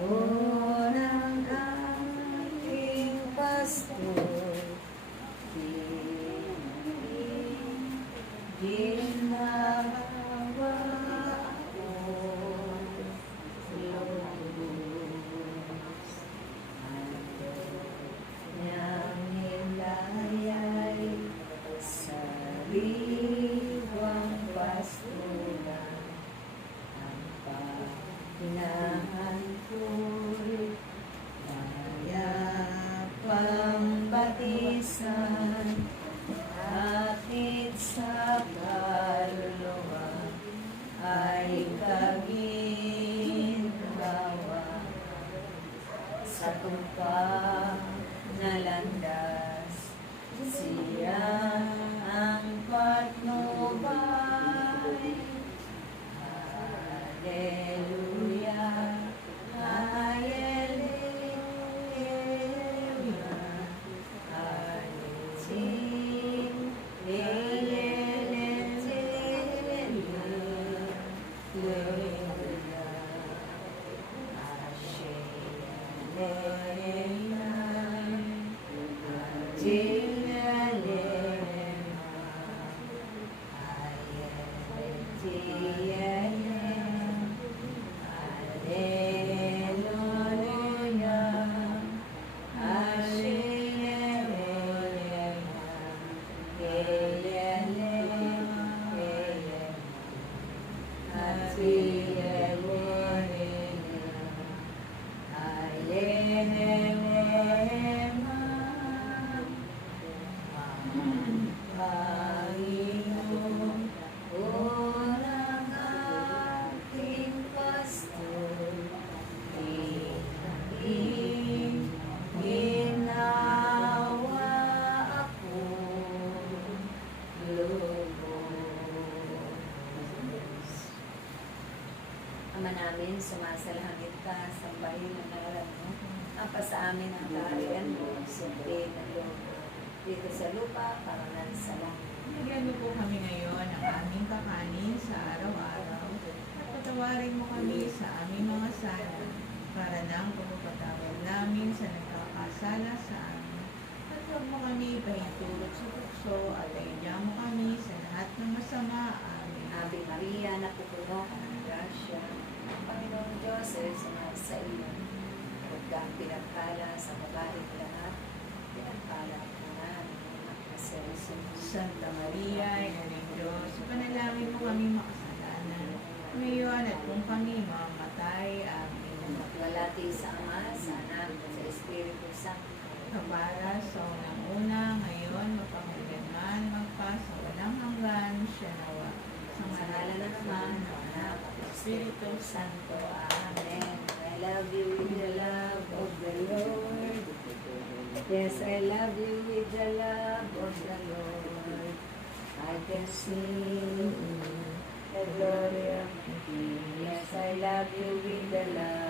unang aking pastor, ginawa ako lubos. Ando niyang nilayay sa riwang pastulan, ang pahinahan ko'y kaya pambatisan, hatid sa kaluluwa ay kaginhawa, sa tumpang na landas siya ang patnubay. Hallelujah, hallelujah, hallelujah, Panginoon, unang aking pastor, ginawa ako lubos. Ama namin, sumasalangit ka, sambahin ang ngalan mo. Apa sa amin ang kaharian mo, sundin ang loob mo dito sa lupa, paranan sa langit. Bigyan mo po kami ngayon ng aming kakanin sa araw-araw at patawarin mo kami sa aming mga sala para nang pagpapatawad namin sa nagkakasala sa amin. At huwag mo kami pahintulot sa tukso at ayun mo kami sa lahat ng masama. Amen. Ave Maria, napupuno ka ng grasya, ang Panginoong Diyos ay sa iyo. Huwag kang pinagpala sa babae lahat, pinagpala ko na sa Jesus. Santa Maria, Ina ng Diyos, panalangin mo kami makasalanan, ngayon at kung kami mamamatay. Amen. Magwalati sa Ama, sa Anak, at sa Espiritu Santo. Kapara sa unang-una, ngayon, mapangalaman, magpa sa walang hanggan, siya nawa. Sa ngalan na naman ng Anak at ng Espiritu Santo. Amen. I love you with the love of the Lord. Yes, I love you with the love of the Lord. I can sing the glory of Him. Yes, I love you with the love